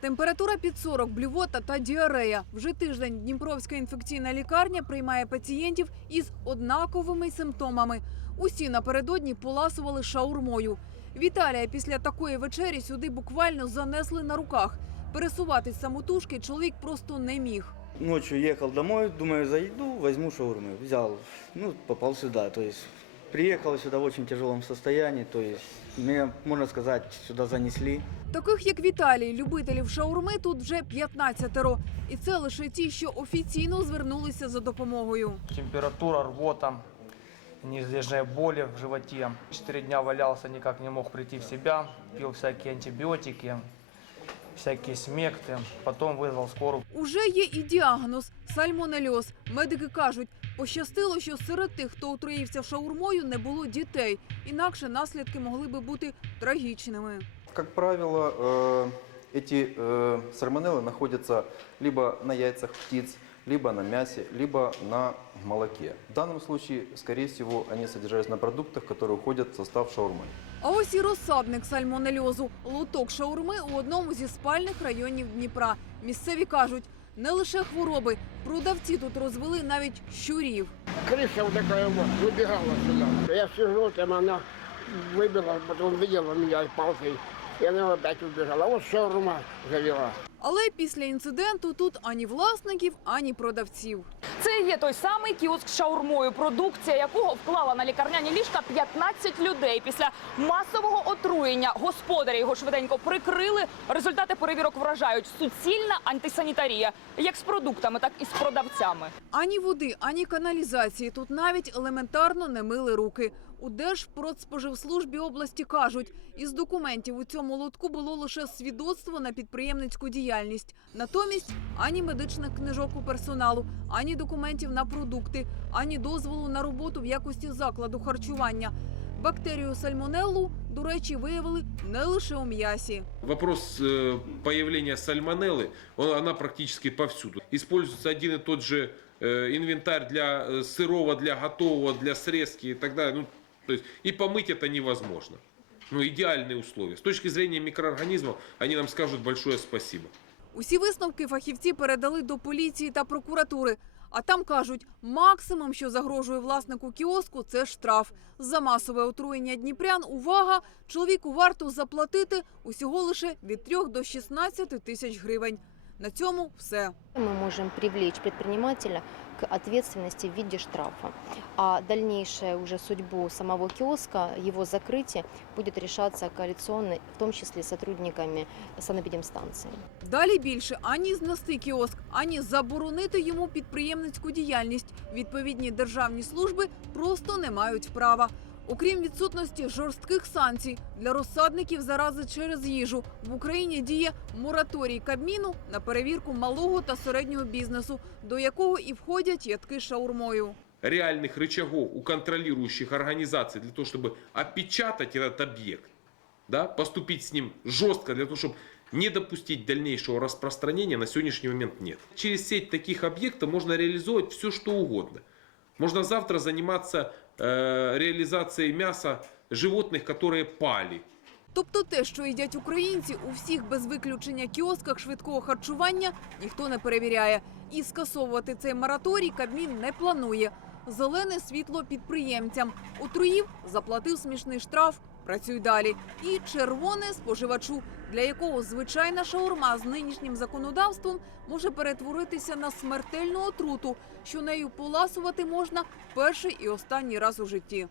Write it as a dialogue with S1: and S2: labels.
S1: Температура під 40, блювота та діарея. Вже тиждень Дніпровська інфекційна лікарня приймає пацієнтів із однаковими симптомами. Усі напередодні поласували шаурмою. Віталія після такої вечері сюди буквально занесли на руках. Пересуватись самотужки чоловік просто не міг.
S2: Ночью ехал домой, думаю, зайду, возьму шаурмы. Взял, ну, попал сюда. То приехал сюда в очень тяжелом состоянии. То есть меня, можно сказать, сюда занесли.
S1: Таких як Віталій, любителів шаурми тут вже 15-ро. І це лише ті, що офіційно звернулися за допомогою.
S3: Температура, рвота, неизлежные боли в животе. Четыре дня валялся, никак не мог прийти в себя. Пил всякие антибиотики, всякие смекты. Потом вызвал скорую.
S1: Уже є і діагноз сальмонельоз. Медики кажуть, пощастило, що серед тих, хто отруївся шаурмою, не було дітей. Інакше наслідки могли би бути трагічними.
S4: Как правило, э, эти э, сальмонеллы находятся либо на яйцах птиц, либо на мясе, либо на молоке. В данном случае, скорее всего, они содержались на продуктах, которые входят в состав шаурмы.
S1: А ось і розсадник сальмонельозу – лоток шаурми у одному зі спальних районів Дніпра. Місцеві кажуть, не лише хвороби, продавці тут розвели навіть щурів.
S5: крыша вот такая вот выбегала сюда. Я сижу, там она выбила, потом видела меня и палкой, и она опять убежала. Вот шаурма завела.
S1: Але після інциденту тут ані власників, ані продавців.
S6: Це є той самий кіоск з шаурмою, продукція якого вклала на лікарняні ліжка 15 людей. Після масового отруєння господарі його швиденько прикрили. Результати перевірок вражають суцільна антисанітарія, як з продуктами, так і з продавцями.
S1: Ані води, ані каналізації. Тут навіть елементарно не мили руки. У Держпродспоживслужбі області кажуть, із документів у цьому лотку було лише свідоцтво на підприємницьку діяльність. Натомість ані медичних книжок у персоналу, ані документів на продукти, ані дозволу на роботу в якості закладу харчування. Бактерію сальмонеллу, до речі, виявили не лише у м'ясі.
S7: Вопрос э, появления сальмонеллы, он- она практически повсюду. Используется один и тот же э, инвентарь для э, сырого, для готового, для срезки и так далее. Ну, то есть, и помыть это невозможно. Ну, идеальные условия. С точки зрения микроорганизмов, они нам скажут большое спасибо.
S1: Усі висновки фахівці передали до поліції та прокуратури. А там кажуть, максимум, що загрожує власнику кіоску, це штраф. За масове отруєння дніпрян, увага, чоловіку варто заплатити усього лише від 3 до 16 тисяч гривень. На цьому все.
S8: Мы можем привлечь предпринимателя к ответственности в виде штрафа. А дальнейшая уже судьбу самого киоска, его закрытие будет решаться коалиционно, в том числе с сотрудниками санэпидемстанции.
S1: Далі більше ані знести кіоск, ані заборонити йому підприємницьку діяльність. Відповідні державні служби просто не мають права. Окрім відсутності жорстких санкцій для розсадників зарази через їжу в Україні діє мораторій Кабміну на перевірку малого та середнього бізнесу, до якого і входять ядки з шаурмою.
S7: Реальных рычагов у контролирующих организаций для того, чтобы опечатать этот объект, да, поступить с ним жестко для того, чтобы не допустить дальнейшего распространения на сегодняшний момент нет. Через сеть таких объектов можно реализовать все, что угодно. Можно завтра заниматься э, реализацией мяса животных, которые пали.
S1: Тобто те, що їдять українці у всіх без виключення кіосках швидкого харчування, ніхто не перевіряє. І скасовувати цей мораторій Кабмін не планує. Зелене світло підприємцям. Отруїв, заплатив смішний штраф, працюй далі. І червоне споживачу, для якого звичайна шаурма з нинішнім законодавством може перетворитися на смертельну отруту, що нею поласувати можна перший і останній раз у житті.